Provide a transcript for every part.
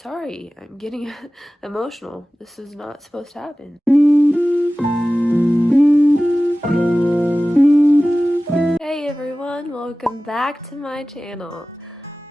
Sorry, I'm getting emotional. This is not supposed to happen. Hey everyone, welcome back to my channel.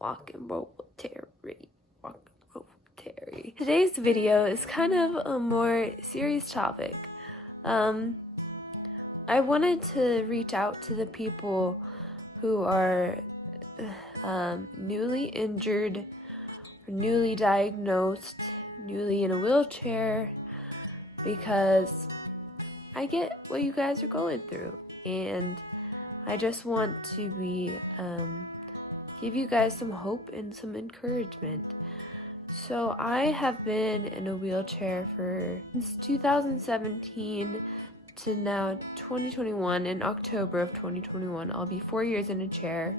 Walk and roll with Terry. Walk and roll with Terry. Today's video is kind of a more serious topic. I wanted to reach out to the people who are newly injured, newly diagnosed, newly in a wheelchair, because I get what you guys are going through, and I just want to give you guys some hope and some encouragement. So I have been in a wheelchair since 2017 to now 2021. In October of 2021, I'll be 4 years in a chair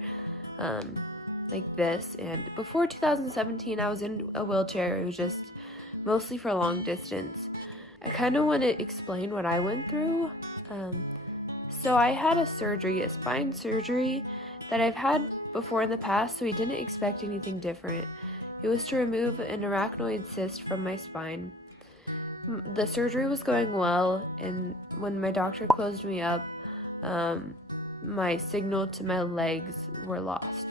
like this. And before 2017, I was in a wheelchair. It was just mostly for long distance. I kind of want to explain what I went through. So I had a spine surgery that I've had before in the past, so we didn't expect anything different. It was to remove an arachnoid cyst from my spine. The surgery was going well, and when my doctor closed me up, my signal to my legs were lost.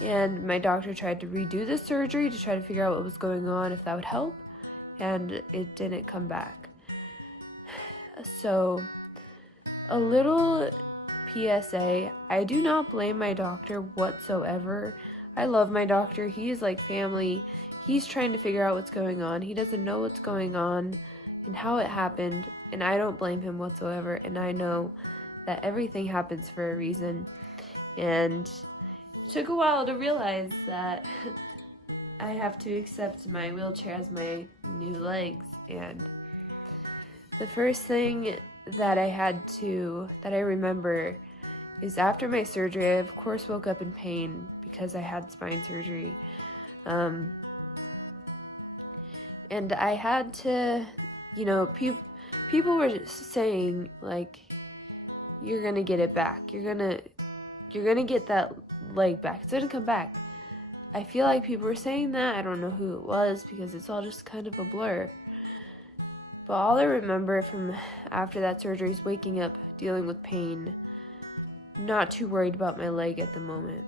And my doctor tried to redo the surgery to try to figure out what was going on, if that would help, and it didn't come back. So, a little PSA, I do not blame my doctor whatsoever. I love my doctor. He is like family. He's trying to figure out what's going on. He doesn't know what's going on and how it happened, and I don't blame him whatsoever. And I know that everything happens for a reason. And it took a while to realize that I have to accept my wheelchair as my new legs. And the first thing that I remember is after my surgery, I of course woke up in pain because I had spine surgery. And I had to, people were just saying, like, you're gonna get it back. You're gonna get that leg back. It's gonna come back. I feel like people were saying that. I don't know who it was because it's all just kind of a blur. But all I remember from after that surgery is waking up, dealing with pain, not too worried about my leg at the moment.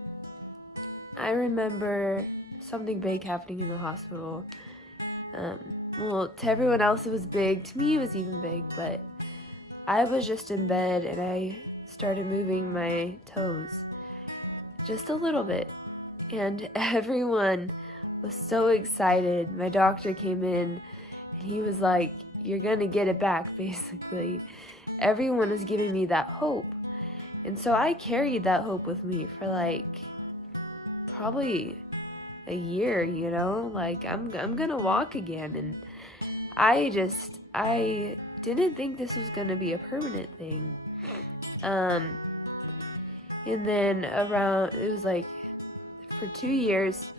I remember something big happening in the hospital. Well, to everyone else it was big. To me it was even big, but I was just in bed and I started moving my toes just a little bit. And everyone was so excited. My doctor came in and he was like, "You're gonna get it back," basically. Everyone was giving me that hope. And so I carried that hope with me for like probably a year, like I'm gonna walk again. And I didn't think this was gonna be a permanent thing. And then it was like for 2 years,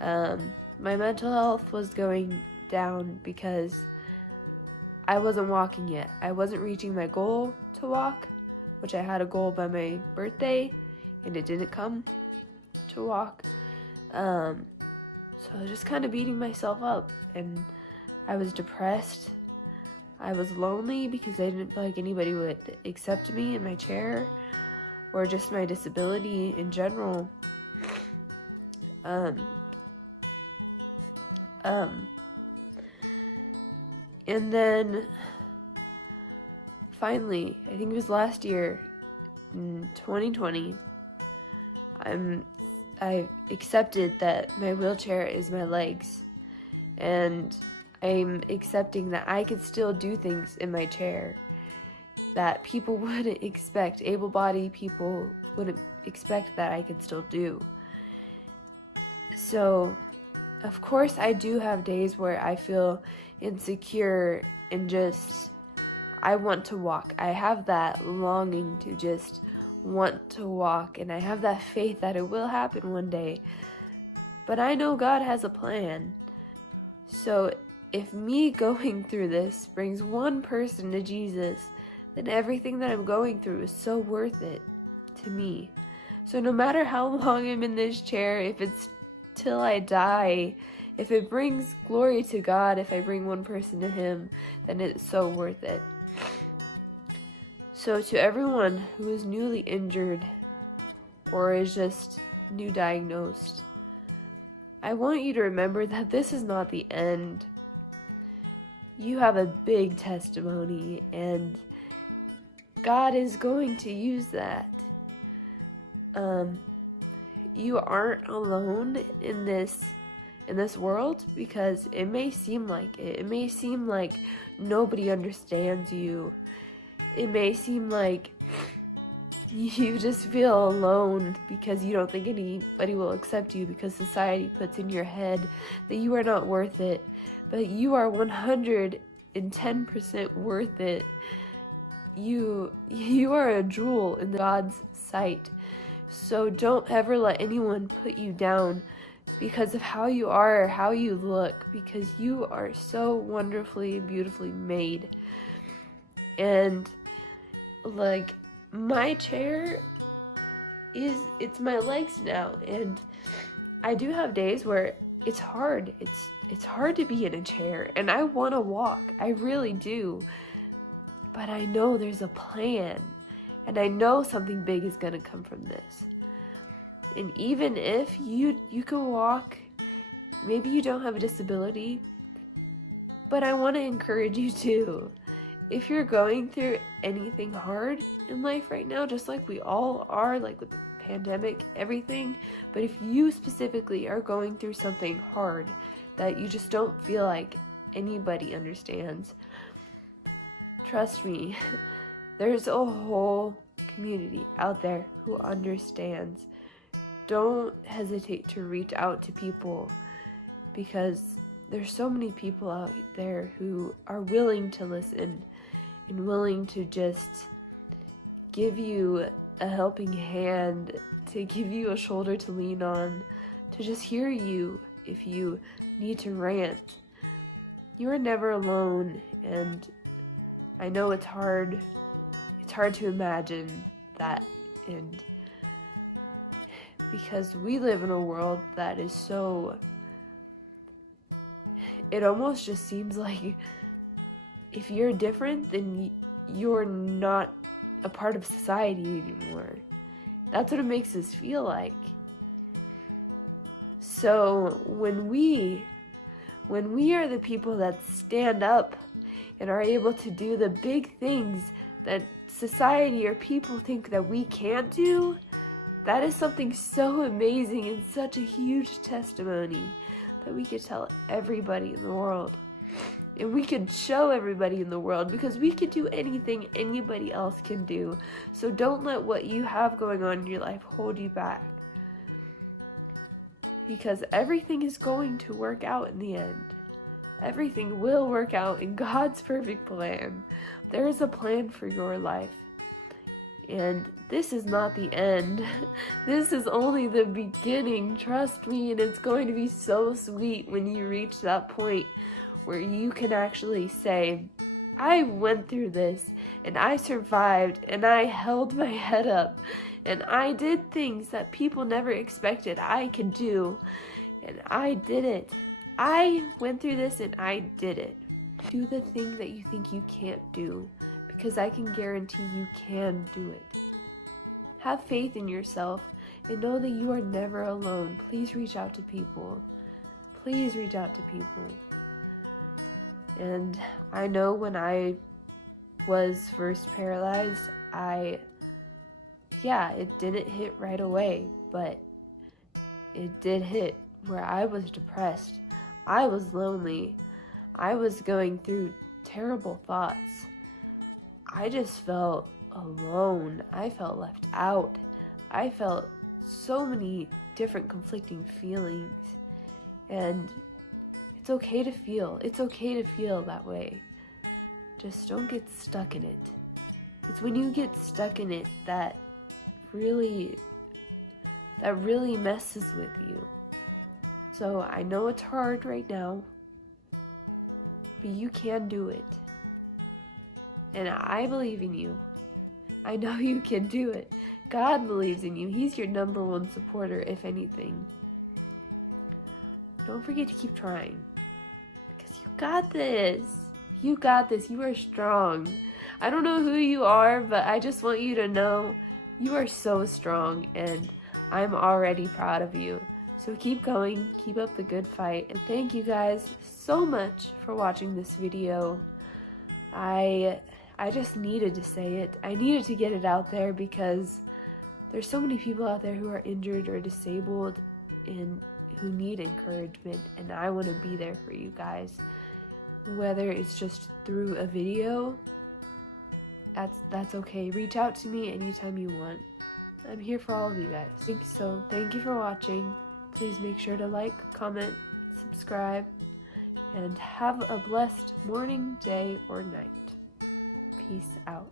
my mental health was going down because I wasn't walking yet. I wasn't reaching my goal to walk, which I had a goal by my birthday, and it didn't come to walk. So I was just kind of beating myself up, and I was depressed. I was lonely because I didn't feel like anybody would accept me in my chair or just my disability in general. And then finally, I think it was last year, in 2020, I accepted that my wheelchair is my legs, and I'm accepting that I could still do things in my chair that people wouldn't expect. Able-bodied people wouldn't expect that I could still do. So, of course, I do have days where I feel insecure and I want to walk. I have that longing to just want to walk, and I have that faith that it will happen one day. But I know God has a plan. So if me going through this brings one person to Jesus, then everything that I'm going through is so worth it to me. So no matter how long I'm in this chair, if it's till I die, If it brings glory to God, if I bring one person to Him, then it's so worth it. So to everyone who is newly injured or is just new diagnosed, I want you to remember that this is not the end. You have a big testimony, and God is going to use that. You aren't alone in this world, because it may seem like it. It may seem like nobody understands you. It may seem like you just feel alone because you don't think anybody will accept you, because society puts in your head that you are not worth it. But you are 110% worth it. You are a jewel in God's sight. So don't ever let anyone put you down because of how you are or how you look, because you are so wonderfully and beautifully made. And like, my chair it's my legs now, and I do have days where it's hard. It's hard to be in a chair, and I want to walk. I really do. But I know there's a plan, and I know something big is going to come from this. And even if you can walk, maybe you don't have a disability, but I want to encourage you too. If you're going through anything hard in life right now, just like we all are, like with the pandemic, everything, but if you specifically are going through something hard that you just don't feel like anybody understands, trust me, there's a whole community out there who understands. Don't hesitate to reach out to people, because there's so many people out there who are willing to listen and willing to just give you a helping hand, to give you a shoulder to lean on, to just hear you if you need to rant. You are never alone, and I know it's hard to imagine that, and because we live in a world that is so, it almost just seems like if you're different, then you're not a part of society anymore. That's what it makes us feel like. So when we are the people that stand up and are able to do the big things that society or people think that we can't do, that is something so amazing and such a huge testimony that we could tell everybody in the world. And we could show everybody in the world, because we could do anything anybody else can do. So don't let what you have going on in your life hold you back, because everything is going to work out in the end. Everything will work out in God's perfect plan. There is a plan for your life. And this is not the end. This is only the beginning, trust me, and it's going to be so sweet when you reach that point where you can actually say, I went through this, and I survived, and I held my head up, and I did things that people never expected I could do, and I did it. I went through this, and I did it. Do the thing that you think you can't do, because I can guarantee you can do it. Have faith in yourself, and know that you are never alone. Please reach out to people. Please reach out to people. And I know when I was first paralyzed, it didn't hit right away, but it did hit where I was depressed. I was lonely. I was going through terrible thoughts. I just felt alone. I felt left out. I felt so many different conflicting feelings. And it's okay to feel. It's okay to feel that way. Just don't get stuck in it. It's when you get stuck in it that really messes with you. So I know it's hard right now, but you can do it. And I believe in you. I know you can do it. God believes in you. He's your number one supporter, if anything. don't forget to keep trying. Because you got this. You got this. You are strong. I don't know who you are, but I just want you to know you are so strong, and I'm already proud of you. So keep going, keep up the good fight, and thank you guys so much for watching this video. I just needed to say it. I needed to get it out there because there's so many people out there who are injured or disabled and who need encouragement, and I want to be there for you guys. Whether it's just through a video, that's okay. Reach out to me anytime you want. I'm here for all of you guys. So thank you for watching. Please make sure to like, comment, subscribe, and have a blessed morning, day, or night. Peace out.